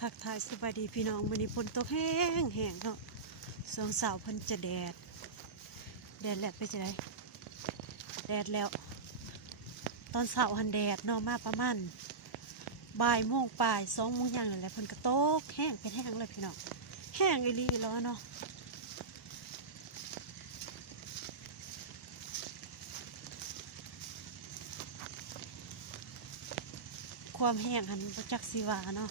ทักทายสบายดีพี่น้องมื้อนี้ฝนตกแห้งแห้งเนาะสองสาวเพิ่นจะแดดแล้วไปจะได้แดดแล้วตอนเช้าหันแดดเนาะมาประมาณบ่ายโมงปลาย2 โมงอย่างนั่นแหละเพิ่นก็ตกแห้งเป็นแห้งเลยพี่น้องแห้งอีหลีแล้วเนาะความแห้งหันบ่จักสิว่าเนาะ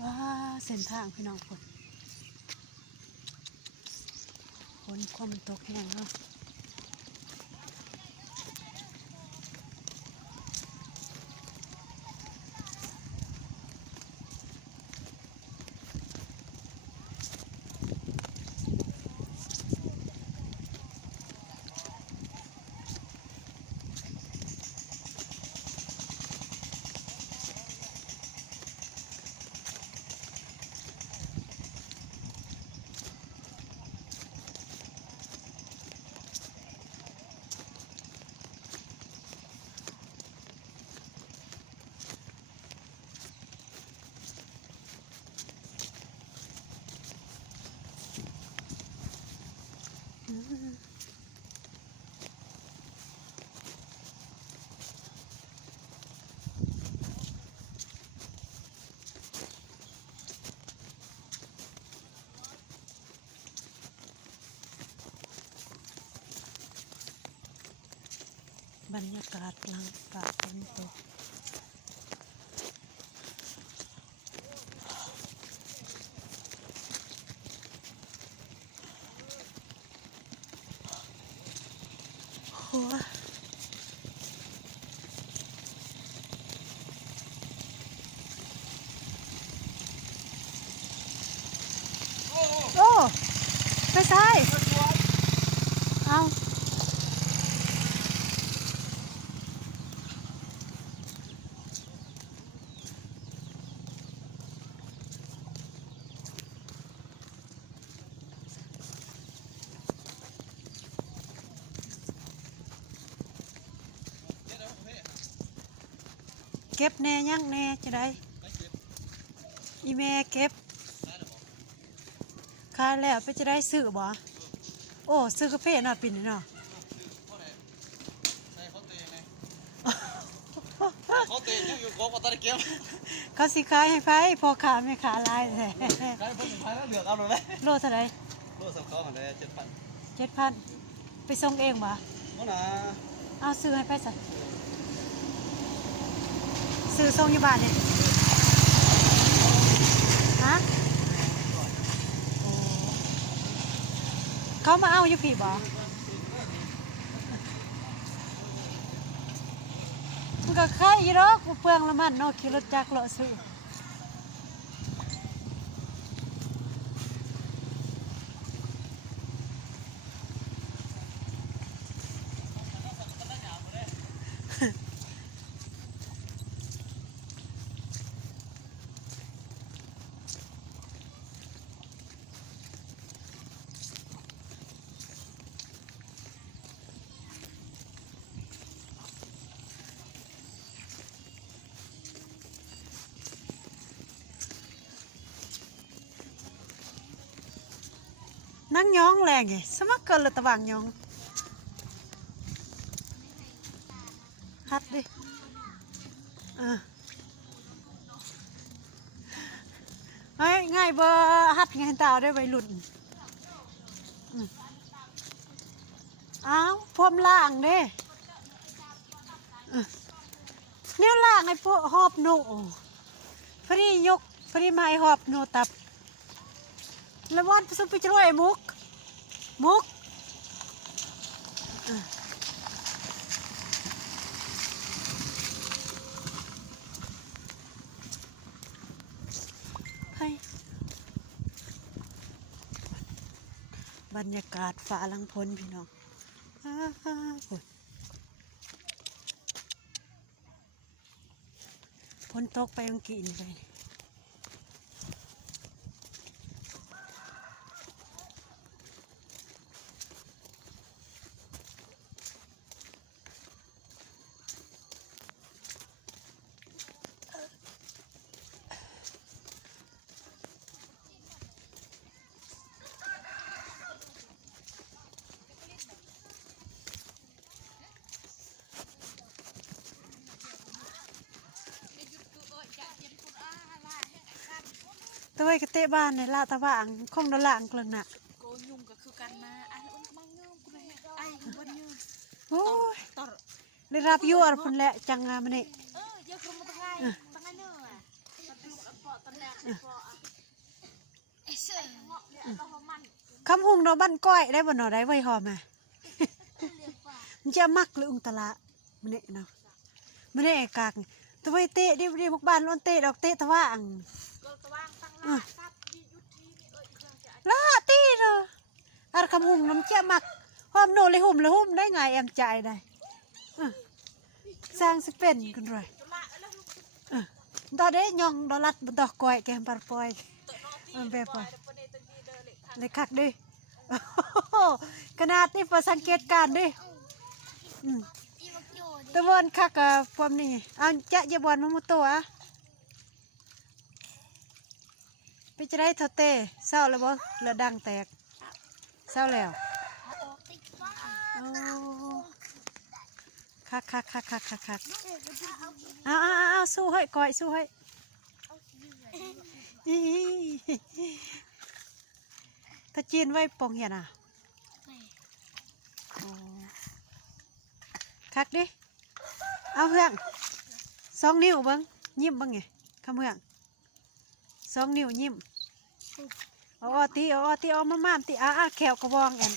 ว้าเส้นทางพี่น้องฝนความมันตกแห้งเนาะบรรยากาศหลังฝนตกหัวโอ้ไม่ใช่เอาเก็บแน่ยังแน่จะได้อีแม่เก็บคายแล้วไปจะได้ซื้อบ่โอ้ซื้อกาแฟน่ะปิ่นเนาะเขาเตะอยู่โกก็ตะเกียบ เขาสิขายให้ไผพอขาไม่ขาลายแท้ ใครเพิ่งไปแล้วเหลือกเอาเลย โลเท่าไหร่ โลสับเขาหันได้7,000 7,000ไปส่งเองบ่นั่นนะ เอาซื้อให้ไผซะซื้อส่งอยู่บ้านนี่ฮะโอ้เขามาเอาอยู่พี่บ่มันก็ขายอยู่ดอกบ่เปลืองละมันเนาะขี่รถจักรเลาะซื้อ นั่งย้องแรงไงสมัครเกินเลยตะวังย้องฮัดดิเฮ้ยง่ายเบอร์ฮัดไงตาได้ใบหลุดอ้าวพวมล่างเด้เนี่ยล่างไอ้พวกหอบโนพอดียกพอดีมาไอ้หอบโนตับแล้ววันสุดไปช่วยมุกบรรยากาศฝ่าลังพลพี่น้องพลตกไปอังกฤษไปตะไว้กระเตะบ้านในลาตะว่างคงดอล่างกลางน่ะโกยุ่งก็คือกันมาไอ้อ้นมังยืมกูเลยไอ้วันยืม โอ้ย ต่อ ได้รับยั่วคนแหละจังงามันนี่ เยอะครุมตั้งไงเนื้อตะลุกปอตะแหลกปอไอ้เสือเงาะเนี่ยต้องมัน คำหุงเราบ้านก้อยได้บ่หนอได้ไว้หอมอ่ะมันจะมักหรืออุงตะละมันนี่เนาะมันนี่กากตะไว้เตะดิพวกบ้านล้วนเตะดอกเตะตะว่าง ก็ตะว่างตั้งละซับยุทธีนี่เครื่องจะ ลาตีเนาะอาคำหุงน้ำเจ้ามักหอมโนเลยหุ่มได้ไงแอมใจได้สร้างสิเป็นกันเลยดอเด้ยองดอลัดดอกก้อยแกมปลาปอยแบบปอยเลยคักดิขนาดนี้พอสังเกตการดิตะวันคักกับความนี่เอาจะยาบอลมามุตัวไปจะได้เท่าเต้เศร้าแล้วบ่แล้วดังแตกเศร้าแล้วคักเอาสู้ให้ก้อยสู้ให้ถ้าจีนไว้ปองเหียนคักดิเอาเพื่อน2 นิ้วเบิ้งยิ้มบ้างไงคำเพื่อน2 นิ้วยิ้มเอาตีเอามาม่ามตีแขวกระบองแอน